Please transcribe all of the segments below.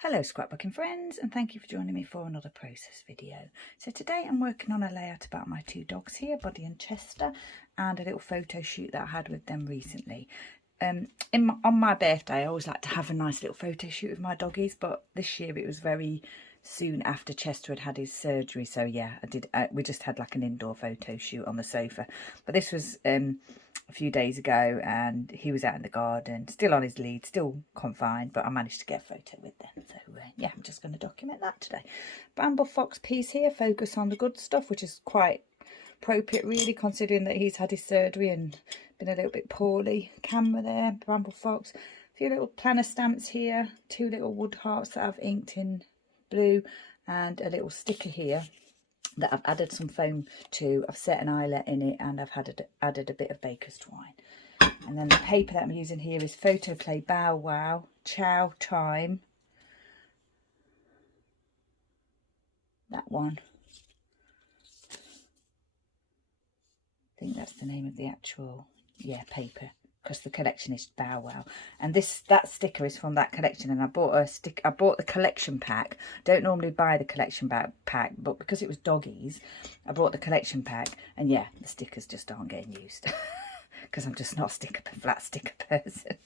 Hello scrapbooking friends, and thank you for joining me for another process video. So today I'm working on a layout about my two dogs here, Buddy and Chester, and a little photo shoot that I had with them recently. On my birthday I always like to have a nice little photo shoot with my doggies, but this year it was very soon after Chester had his surgery, so yeah, we just had like an indoor photo shoot on the sofa. But this was a few days ago, and he was out in the garden, still on his lead, still confined, but I managed to get a photo with them. So yeah, I'm just going to document that today. Bramble Fox piece here, focus on the good stuff, which is quite appropriate really, considering that he's had his surgery and been a little bit poorly. Camera there, Bramble Fox. A few little planner stamps here, two little wood hearts that I've inked in blue, and a little sticker here that I've added some foam to. I've set an eyelet in it, and I've added a bit of baker's twine. And then the paper that I'm using here is Photoplay BowWow Chow Time. That one. I think that's the name of the actual, paper, because the collection is BowWow. And that sticker is from that collection, and I bought the collection pack. Don't normally buy the collection pack, but because it was doggies, I bought the collection pack, and yeah, the stickers just aren't getting used because I'm just not a flat sticker person.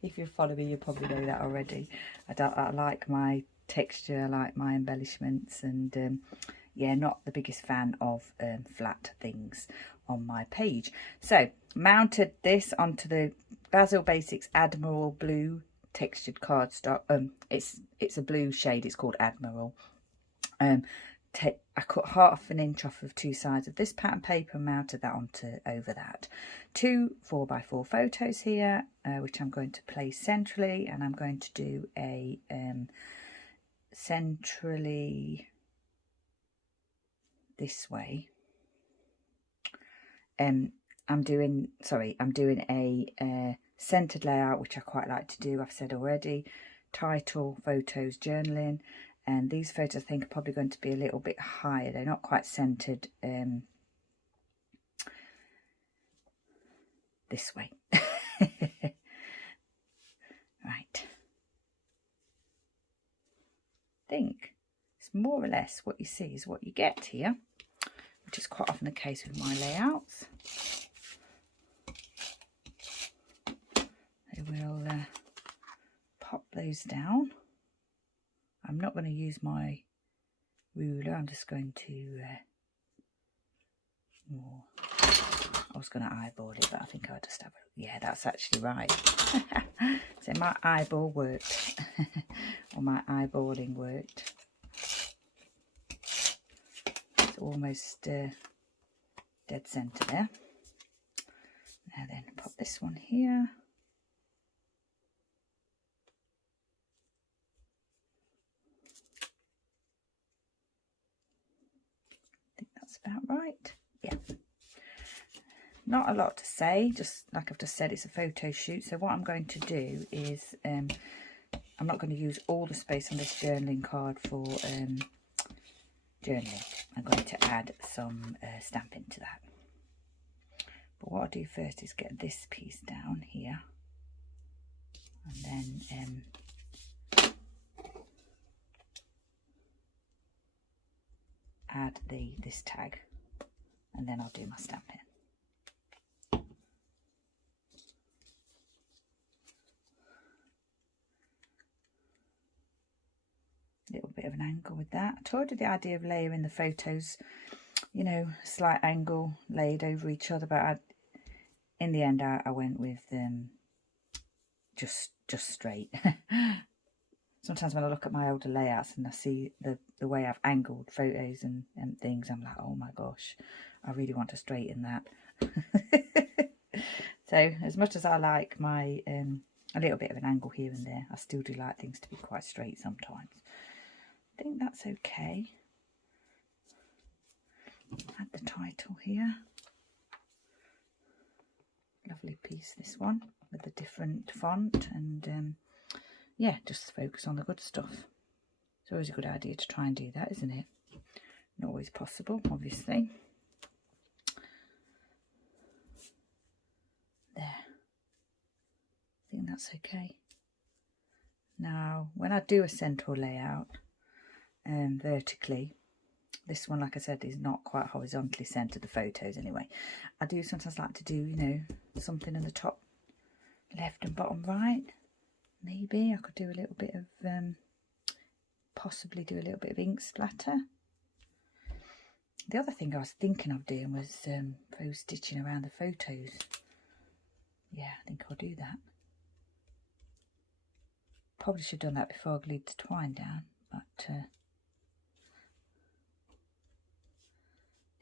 If you follow me, you probably know that already. I like my texture, I like my embellishments, and yeah, not the biggest fan of flat things on my page. So mounted this onto the Bazzill Basics Admiral blue textured cardstock. It's a blue shade, it's called Admiral. I cut 1/2 inch off of two sides of this pattern paper and mounted that over that. Two 4x4 photos here, which I'm going to place centrally, and I'm going to do a centrally this way. I'm doing a centered layout, which I quite like to do. I've said already, title, photos, journaling, and these photos I think are probably going to be a little bit higher. They're not quite centered this way. Right. I think it's more or less what you see is what you get here, which is quite often the case with my layouts. I will pop those down. I'm not going to use my ruler, I'm just going to I was going to eyeball it, but I think I'll just have a, yeah, that's actually right. So my eyeball worked, or my eyeballing worked. It's almost dead centre there. Now then, pop this one here. I think that's about right. Yeah. Not a lot to say, just like I've just said, it's a photo shoot. So what I'm going to do is, I'm not going to use all the space on this journaling card for journaling. I'm going to add some stamping to that. But what I'll do first is get this piece down here, and then add this tag, and then I'll do my stamping. Little bit of an angle with that. I told you the idea of layering the photos, you know, slight angle laid over each other, but in the end I went with just straight. Sometimes when I look at my older layouts and I see the way I've angled photos and things, I'm like, oh my gosh, I really want to straighten that. So as much as I like my a little bit of an angle here and there, I still do like things to be quite straight sometimes. I think that's okay. Add the title here. Lovely piece, this one, with a different font, and yeah, just focus on the good stuff. It's always a good idea to try and do that, isn't it? Not always possible, obviously. There. I think that's okay. Now, when I do a central layout vertically, this one, like I said, is not quite horizontally centered, the photos anyway. I do sometimes like to do, you know, something in the top left and bottom right. Maybe I could do a little bit of, possibly do a little bit of ink splatter. The other thing I was thinking of doing was faux stitching around the photos. Yeah, I think I'll do that. Probably should have done that before I glued the twine down, but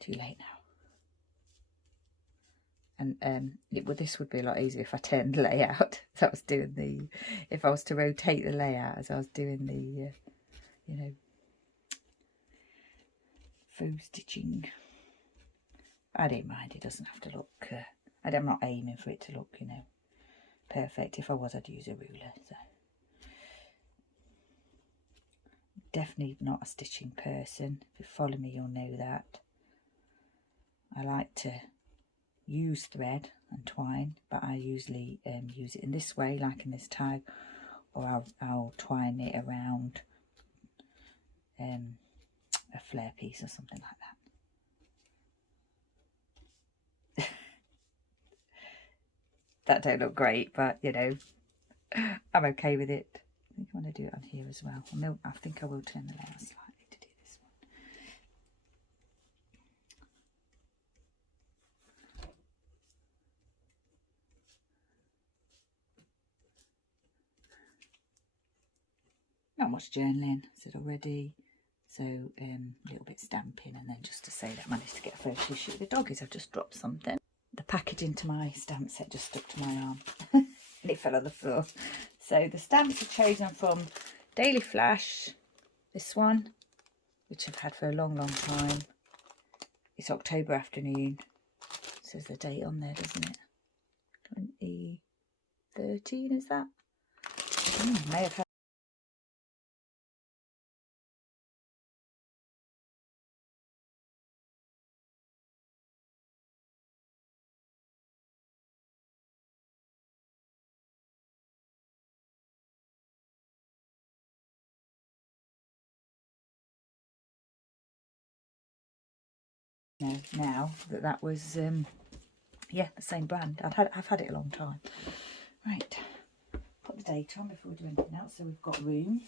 too late now. And this would be a lot easier if I turned the layout as I was doing the, if I was to rotate the layout as I was doing the, you know, faux stitching. I don't mind, it doesn't have to look, I'm not aiming for it to look, you know, perfect. If I was, I'd use a ruler. So definitely not a stitching person. If you follow me, you'll know that. I like to use thread and twine, but I usually use it in this way, like in this tag, or I'll twine it around a flare piece or something like that. That don't look great, but you know, I'm okay with it. I think I want to do it on here as well. I think I will turn the layout slightly to do this one. Not much journaling, said already. So a little bit stamping, and then just to say that I managed to get a photo shoot. The doggies, I've just dropped something. The packaging to my stamp set just stuck to my arm and it fell on the floor. So the stamps are chosen from Daily Flash, this one, which I've had for a long time. It's October afternoon. It says the date on there, doesn't it? 2013, is that? May have had. Now that was yeah, the same brand. I've had it a long time. Right, put the date on before we do anything else, so we've got room.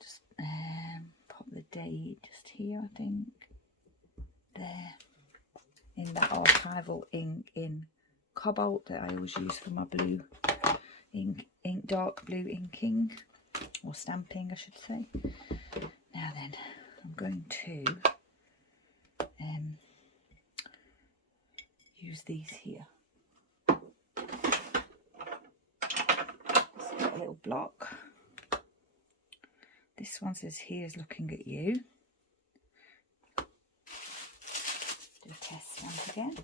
Just pop the date just here, I think, there, in that archival ink in Cobalt that I always use for my blue ink, dark blue inking, or stamping I should say. Now then, I'm going to use these here. It's got a little block. This one says, "Here's looking at you." Do a test stamp again.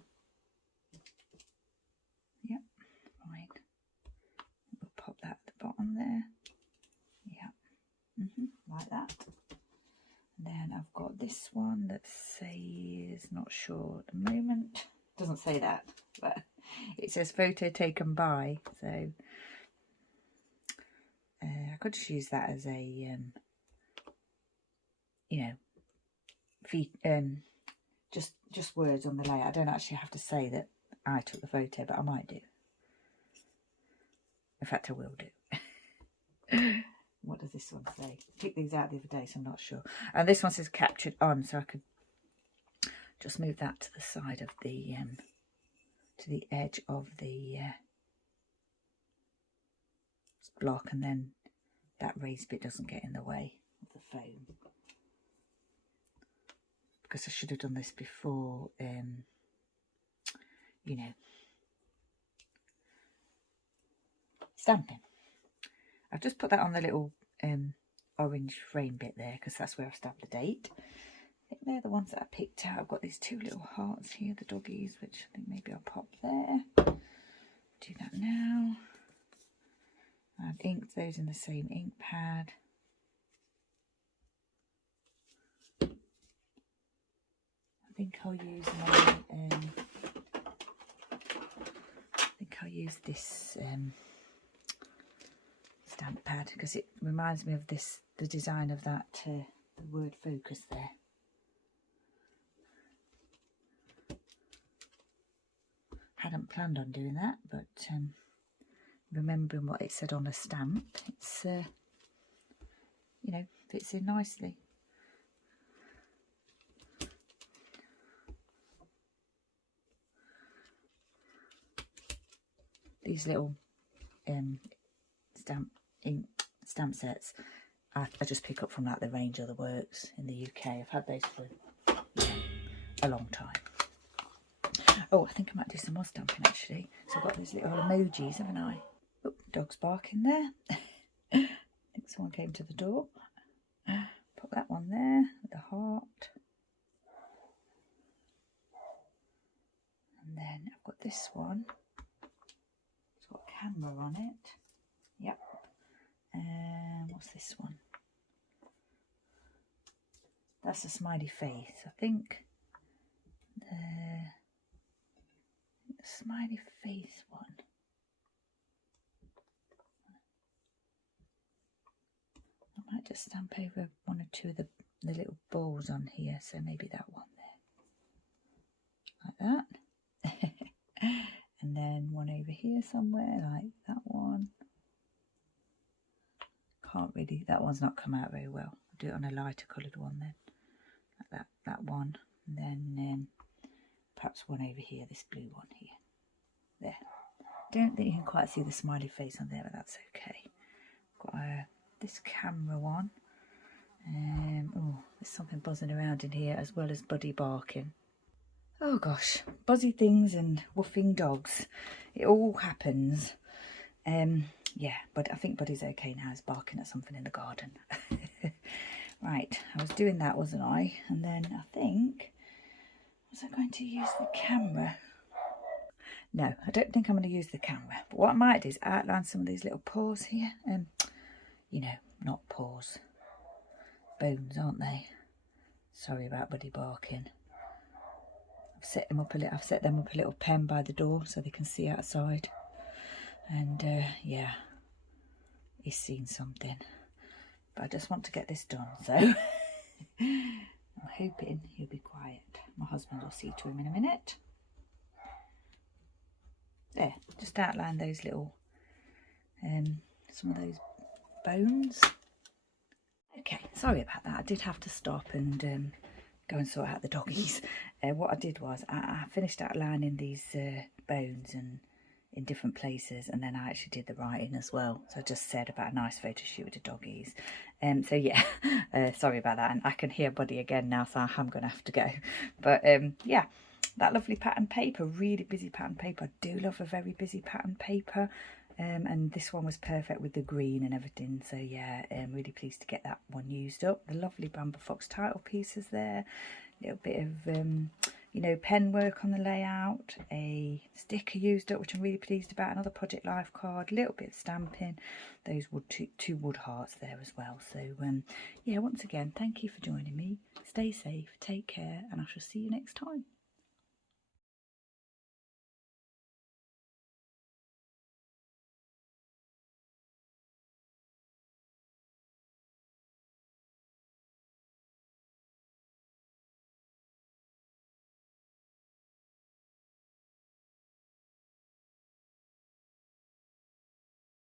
Yep, fine. We'll pop that at the bottom there. Yep, like that. And then I've got this one that says, not sure at the moment, doesn't say that, but it says photo taken by, so I could just use that as a you know, just words on the layout. I don't actually have to say that I took the photo, but I might do. In fact, I will do. What does this one say? I picked these out the other day, so I'm not sure. And this one says captured on, so I could just move that to the side of the, to the edge of the block, and then that raised bit doesn't get in the way of the foam. Because I should have done this before, you know, stamping. I've just put that on the little orange frame bit there, because that's where I've stamped the date. I think they're the ones that I picked out. I've got these two little hearts here, the doggies, which I think maybe I'll pop there. Do that now. I've inked those in the same ink pad. I think I'll use my I think I'll use this stamp pad because it reminds me of this, the design of that, the word focus there. Hadn't planned on doing that, but remembering what it said on a stamp, it's you know, fits in nicely. These little stamp sets I just pick up from like the range of the works in the UK. I've had those for a long time. Oh, I think I might do some more stamping actually. So I've got these little emojis, haven't I? Oh, dog's barking there. I think someone came to the door. Put that one there with the heart. And then I've got this one. It's got a camera on it. Yep. What's this one? That's a smiley face. I think the smiley face one. I might just stamp over one or two of the little balls on here, so maybe that one there. Like that. And then one over here somewhere, like that one. Can't really, that one's not come out very well. I'll do it on a lighter coloured one then. Like that one. And then perhaps one over here, this blue one here. There. Don't think you can quite see the smiley face on there, but that's okay. Got this camera one. Oh, there's something buzzing around in here as well as Buddy barking. Oh gosh, buzzy things and woofing dogs. It all happens. Yeah, but I think Buddy's okay now. He's barking at something in the garden. Right, I was doing that, wasn't I? And then I think, was I going to use the camera? No, I don't think I'm going to use the camera. But what I might do is outline some of these little paws here. You know, not paws. Bones, aren't they? Sorry about Buddy barking. I've set them up a little pen by the door so they can see outside. And yeah, he's seen something. But I just want to get this done, so I'm hoping he'll be quiet. My husband will see to him in a minute. There, just outline those little, some of those bones. Okay, sorry about that. I did have to stop and go and sort out the doggies. What I did was I finished outlining these bones and in different places, and then I actually did the writing as well. So I just said about a nice photo shoot with the doggies. So yeah, sorry about that. And I can hear Buddy again now, so I'm going to have to go. But yeah, that lovely pattern paper, really busy pattern paper. I do love a very busy pattern paper. And this one was perfect with the green and everything. So yeah, I'm really pleased to get that one used up. The lovely Bramble Fox title pieces there. A little bit of, you know, pen work on the layout. A sticker used up, which I'm really pleased about. Another Project Life card. A little bit of stamping. Those two wood hearts there as well. So yeah, once again, thank you for joining me. Stay safe, take care, and I shall see you next time.